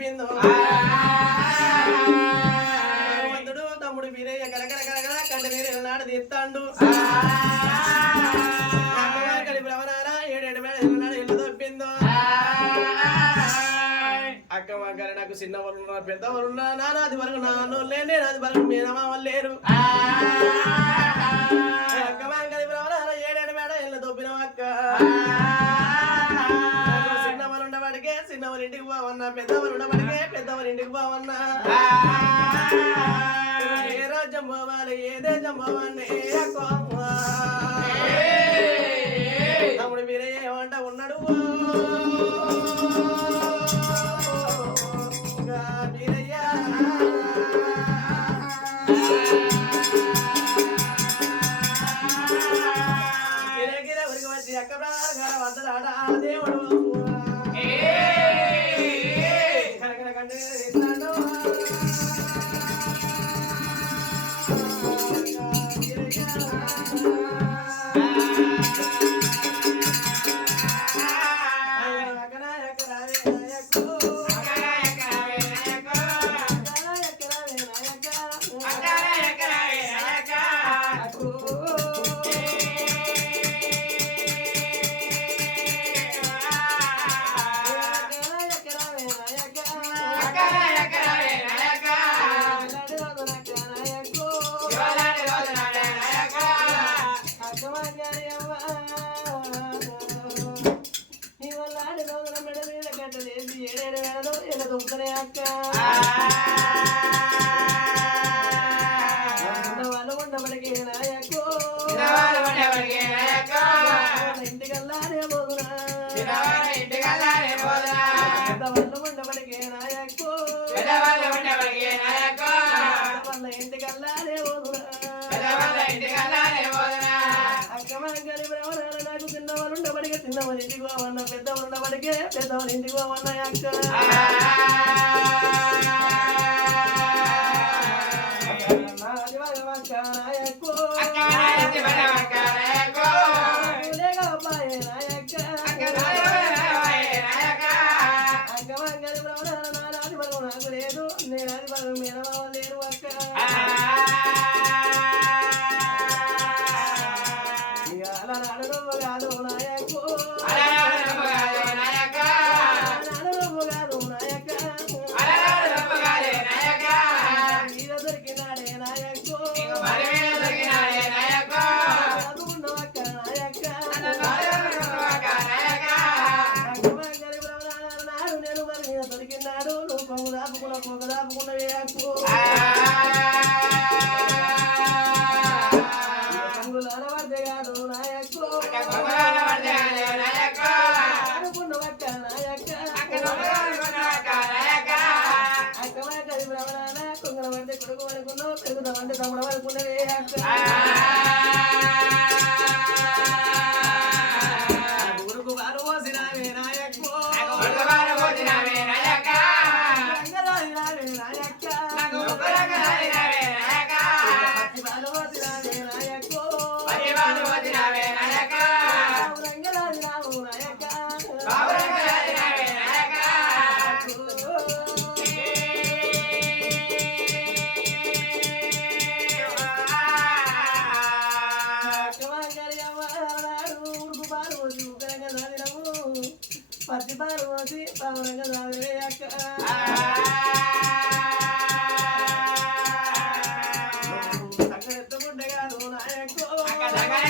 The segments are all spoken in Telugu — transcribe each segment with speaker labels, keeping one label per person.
Speaker 1: బిందు మందుడు తమ్ముడు వీరయ్య కరకర కరకర కంటి నీరు ఎల్నాడు తీస్తాడు. కడి భ్రమణాల ఏడేడు మేడ ఎల్నాడు ఎల్లు తప్పిందో. అక్క మాకారి నాకు చిన్నవాళ్ళు ఉన్నారు పెద్దవాళ్ళు నానా అది వరకు నాన్న లేనే నాది వరకు మీరమా వాళ్ళు లేరు. అక్క మాకారి భ్రమణాల ఏడేడు వేల ఎల్లు తొప్పిన అక్క. పెద్దవారి ఇంటికి పోవన్నా పెద్దవారు ఉండమనికే పెద్దవారి ఇంటికి బావన్నా ఏ రాజ్యం పోవాలి ఏ దేశం పోవాలి తమ్ముడు మీరే ఏమంటా ఉన్నాడు? 在等你，我问。Caraca! I got, I got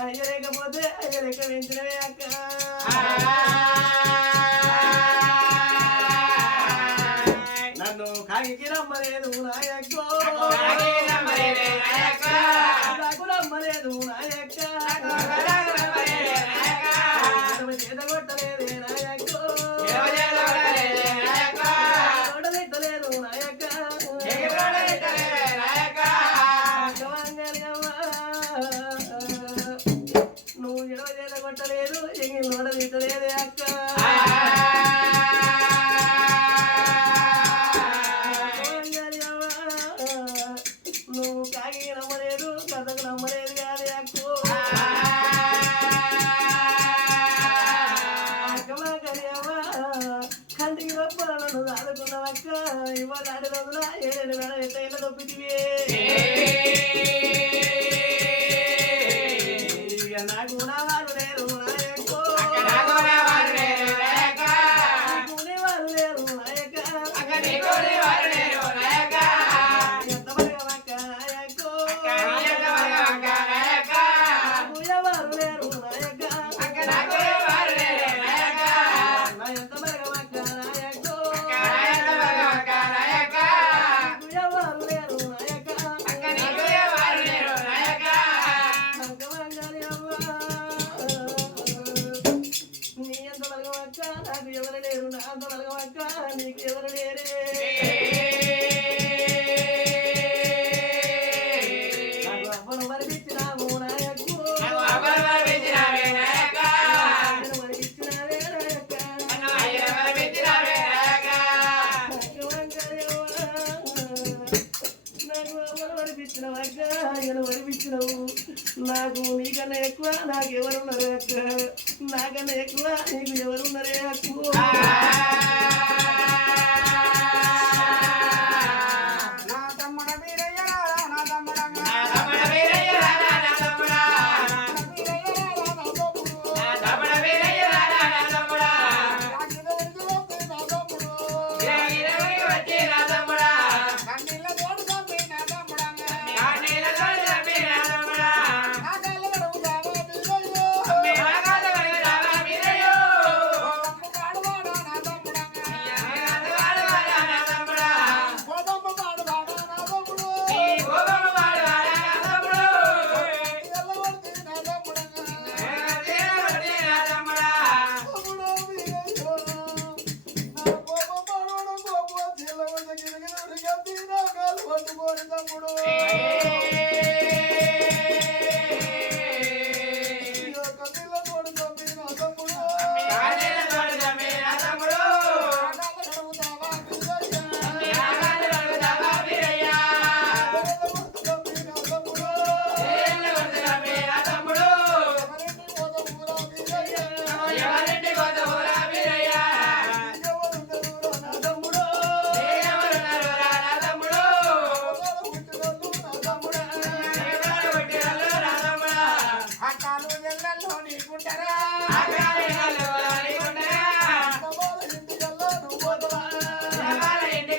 Speaker 1: అయ్యలేకపోతే అయ్యలేక పెంచడమే అక్క. వరవడిపించినవు అక్క? నేను వరవించినవు నాకు
Speaker 2: నీకన్నా ఎక్కువ నాకు ఎవరున్నారే అక్క? నాకన్నా ఎక్కువ నీకు ఎవరున్నారే అక్క?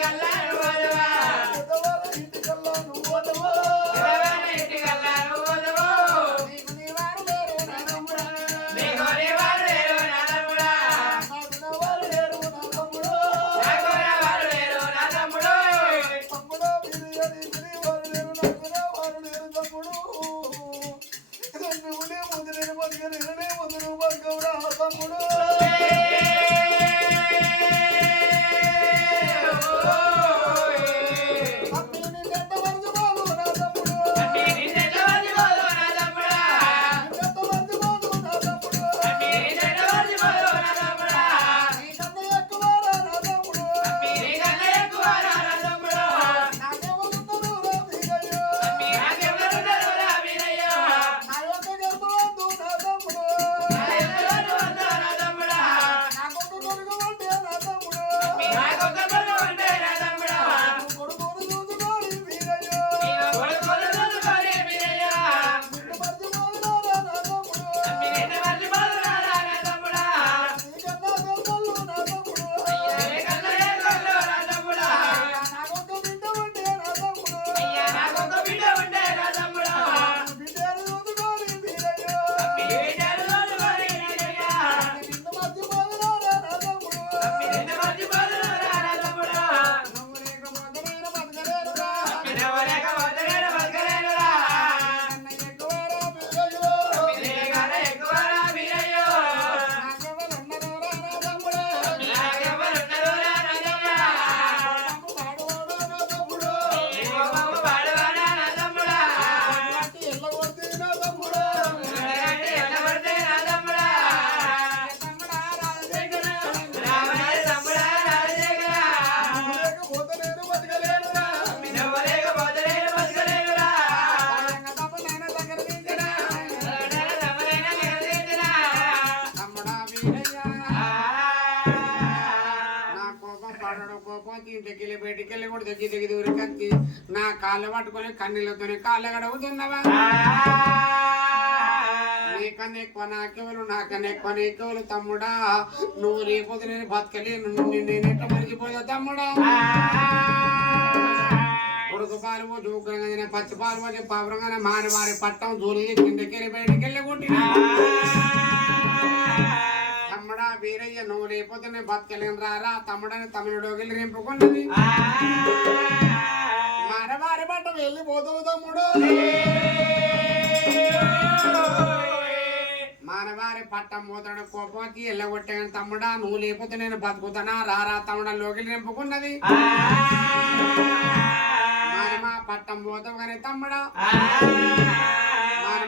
Speaker 3: regalar. ఉరికత్తి నా కాళ్ళు పట్టుకొని కన్నీళ్ళతోనే కాళ్ళు గడవుతున్నవా నీకన్నా ఎక్కువ నాకెవరు? నాకన్నా ఎక్కువ నీకెవరు తమ్ముడా? నువ్వు రేపోతే నేను బతకలేను. నేను ఎట్లా మరిచిపోయా తమ్ముడా? కొడుకు పాలు పోసి ఉగ్రంగా పచ్చి పాలు పోసి పాపరంగానే మారి వారి పట్టం జోలి కిందకెళ్ళి బయటికెళ్ళి కొట్టిన. వీరయ్య నువ్వు లేకపోతే నేను బతకలేను. రారా తమ్ముడని తమిళలోకి నింపుకున్నది మరవారి పట్ట వెళ్ళిపోతావు తమ్ముడు. మానవారి పట్టం మూతడు కోపంకి ఎల్లగొట్టాను తమ్ముడా నువ్వు లేకపోతే నేను బతుకుతానా? రారా తమ్ముడా లోకి నింపుకున్నది మానమా పట్టం పోతావు కానీ తమ్ముడా.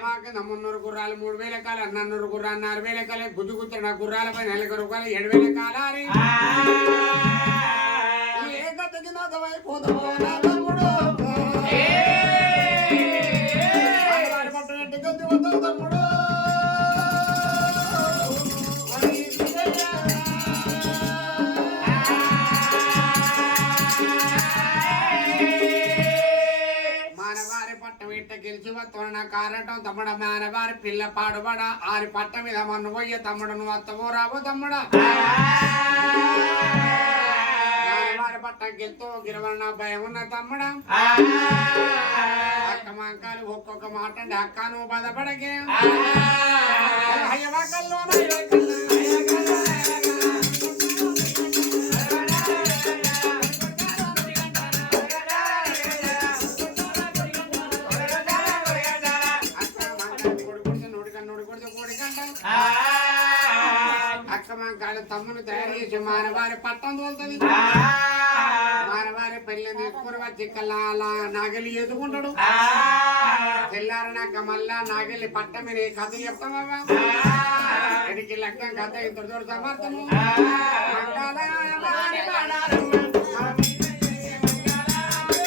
Speaker 3: మానమా కింద మున్నూరు గుర్రాలు మూడు వేల కాలు నన్నూరు గుర్రాలు నాలుగు వేల కాలు గుజ్జు గుచ్చిన గుర్రాల పై నెలకు రూపాయలు ఏడు వేల కాలారి ఏ నాదమైపోతావో నా తమ్ముడు వస్తున్న కారటం తమ్ముడ మానవారి పిల్ల పాడుబడ ఆరి పట్ట మీద మన్ను పోయే తమ్ముడు నువ్వు వత్తవో రాబో తమ్ముడా మానవారి పట్ట గెలుతూ గిరవన్న భయం ఉన్న తమ్ముడా అక్క మంకాలు ఒక్కొక్క మాట అంటే అక్క నువ్వు బాధపడకే అయ్యవకల్లో తమ్ముని తయారు చేసి మానవారి పట్టం తోలుతుంది మారవారి పెళ్ళి తీసుకుని వచ్చి కల్లా నాగలి ఎదుకుంటాడు తెల్లారనాక మళ్ళా నాగలి పట్ట మీరు కథ చెప్తామా ఎడికి లగ్గం కథ ఇంత సమర్థము?